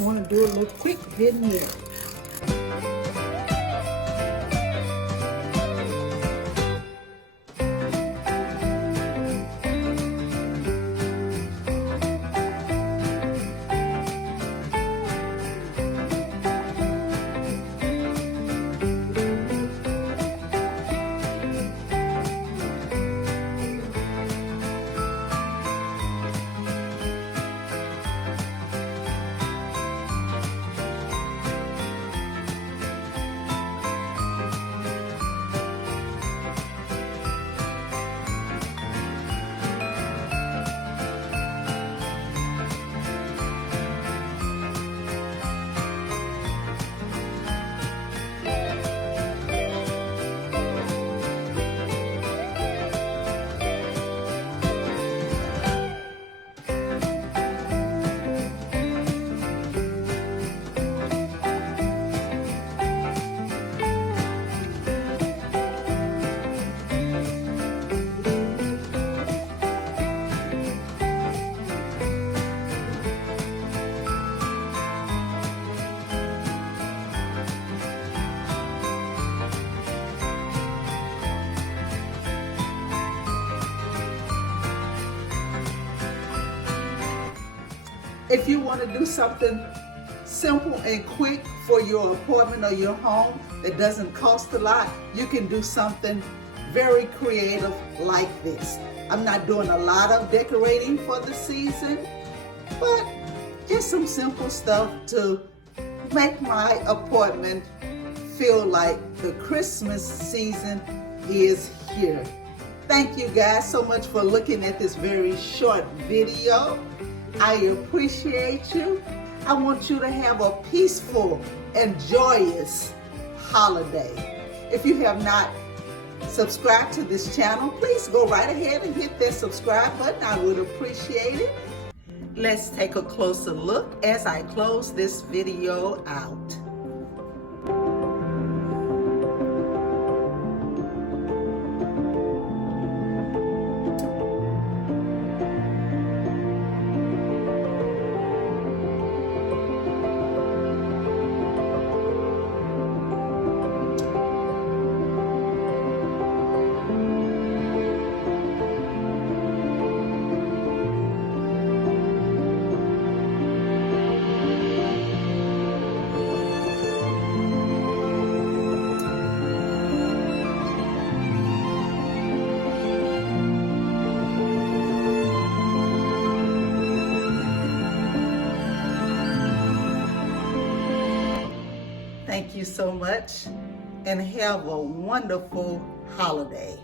just want to do a little quick vignette. If you want to do something simple and quick for your apartment or your home that doesn't cost a lot, you can do something very creative like this. I'm not doing a lot of decorating for the season, but just some simple stuff to make my apartment feel like the Christmas season is here. Thank you guys so much for looking at this very short video. I appreciate you. I want you to have a peaceful and joyous holiday. If you have not subscribed to this channel, please go right ahead and hit that subscribe button. I would appreciate it. Let's take a closer look as I close this video out. Thank you so much and have a wonderful holiday.